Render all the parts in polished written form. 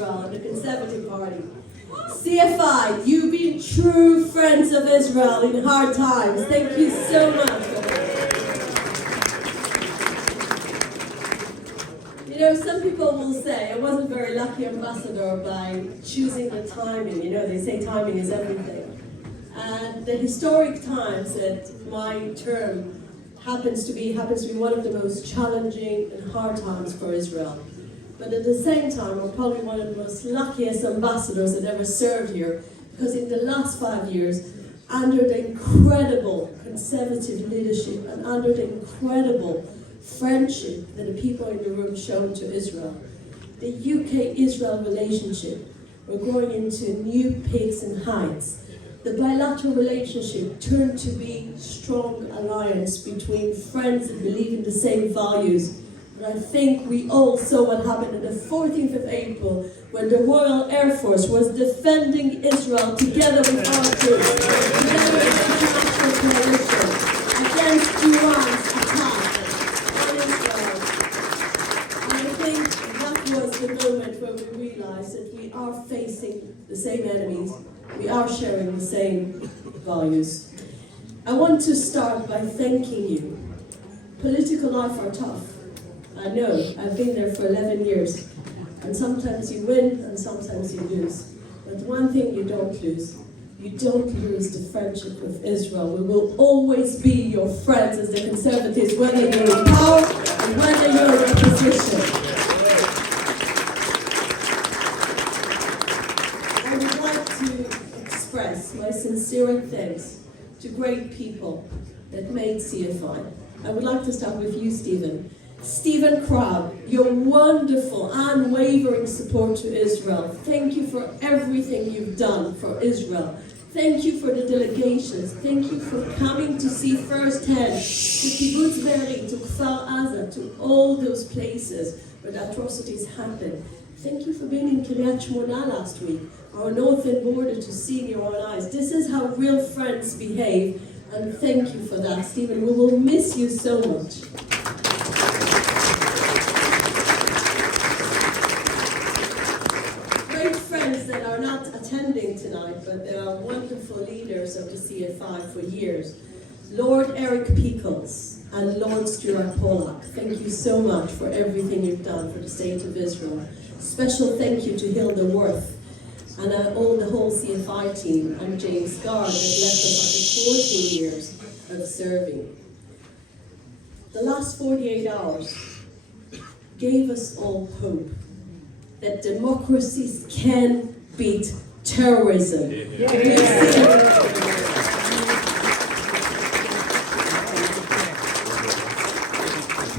Israel and the Conservative Party. CFI, you've been true friends of Israel in hard times. Thank you so much for that. You know, some people will say I wasn't very lucky ambassador by choosing the timing. You know, they say timing is everything. And the historic times that my term happens to be one of the most challenging and hard times for Israel. But at the same time, I'm probably one of the most luckiest ambassadors that ever served here, because in the last 5 years, under the incredible conservative leadership and under the incredible friendship that the people in the room shown to Israel, the UK-Israel relationship, we're going into new peaks and heights. The bilateral relationship turned to be strong alliance between friends that believe in the same values. And I think we all saw what happened on the 14th of April when the Royal Air Force was defending Israel together with our troops, together with the international coalition, against Iran's attack on Israel. And I think that was the moment where we realized that we are facing the same enemies. We are sharing the same values. I want to start by thanking you. Political life are tough. I know, I've been there for 11 years. And sometimes you win and sometimes you lose. But one thing you don't lose. You don't lose the friendship with Israel. We will always be your friends as the Conservatives, whether you're in power and whether you're in opposition. My sincere thanks to great people that made CFI. I would like to start with you, Stephen. Stephen Crabb, your wonderful, unwavering support to Israel. Thank you for everything you've done for Israel. Thank you for the delegations. Thank you for coming to see firsthand to Kibbutz Be'eri, to Kfar Aza, to all those places where the atrocities happened. Thank you for being in Kiryat Shmona last week, our northern border, to see in your own eyes. This is how real friends behave, and thank you for that, Stephen. We will miss you so much. Great friends that are not attending tonight, but they are wonderful leaders of the CFI for years. Lord Eric Pickles and Lord Stuart Pollack, thank you so much for everything you've done for the state of Israel. Special thank you to Hilda Worth and the whole CFI team, and James Gard that left us after 14 years of serving. The last 48 hours gave us all hope that democracies can beat terrorism.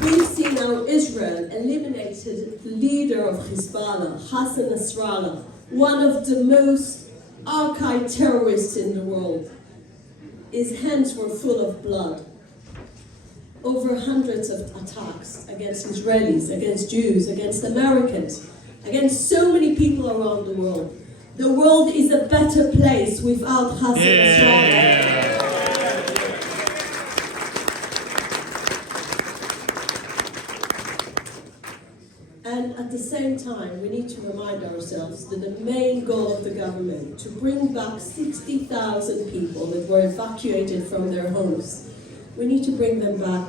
We've seen how Israel eliminated the leader of Hezbollah, Hassan Nasrallah, one of the most archaic terrorists in the world. His hands were full of blood. Over hundreds of attacks against Israelis, against Jews, against Americans, against so many people around the world. The world is a better place without Hassan Nasrallah. And at the same time, we need to remind ourselves that the main goal of the government, to bring back 60,000 people that were evacuated from their homes, we need to bring them back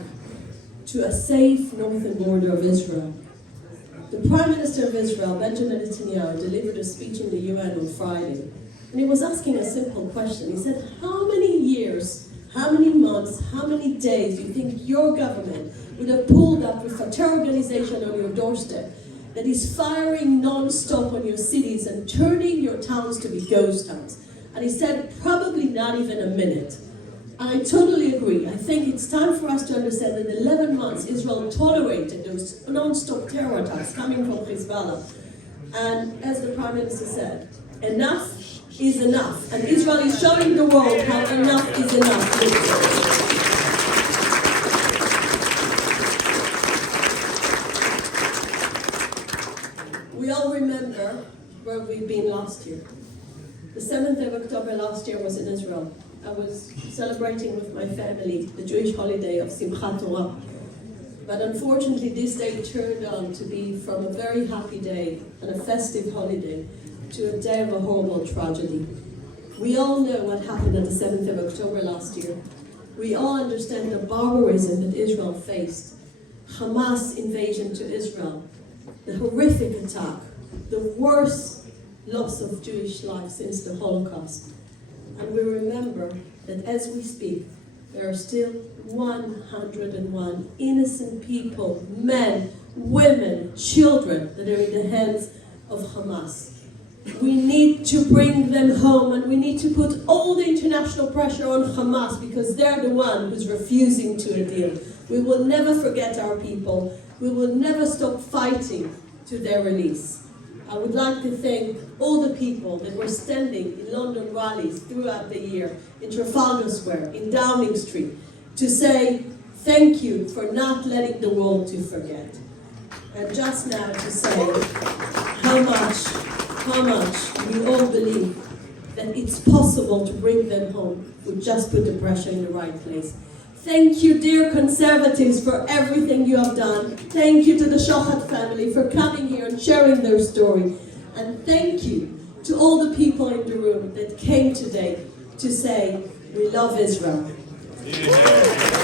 to a safe northern border of Israel. The Prime Minister of Israel, Benjamin Netanyahu, delivered a speech in the UN on Friday, and he was asking a simple question. He said, how many years, how many months, how many days do you think your government would have pulled up with a terror organization on your doorstep that is firing non-stop on your cities and turning your towns to be ghost towns? And he said, probably not even a minute. I totally agree. I think it's time for us to understand that in 11 months, Israel tolerated those non-stop terror attacks coming from Hezbollah. And as the Prime Minister said, enough is enough. And Israel is showing the world how enough is enough. We all remember where we've been last year. The 7th of October last year was in Israel. I was celebrating with my family the Jewish holiday of Simchat Torah. But unfortunately, this day turned out to be from a very happy day and a festive holiday to a day of a horrible tragedy. We all know what happened on the 7th of October last year. We all understand the barbarism that Israel faced. Hamas invasion to Israel, the horrific attack, the worst loss of Jewish life since the Holocaust. And we remember that as we speak, there are still 101 innocent people, men, women, children, that are in the hands of Hamas. We need to bring them home, and we need to put all the international pressure on Hamas, because they're the one who's refusing to a deal. We will never forget our people. We will never stop fighting to their release. I would like to thank all the people that were standing in London rallies throughout the year, in Trafalgar Square, in Downing Street, to say thank you for not letting the world to forget. And just now to say how much we all believe that it's possible to bring them home. We just put the pressure in the right place. Thank you, dear Conservatives, for everything you have done. Thank you to the Shochat family for coming here and sharing their story. And thank you to all the people in the room that came today to say, we love Israel. Yeah.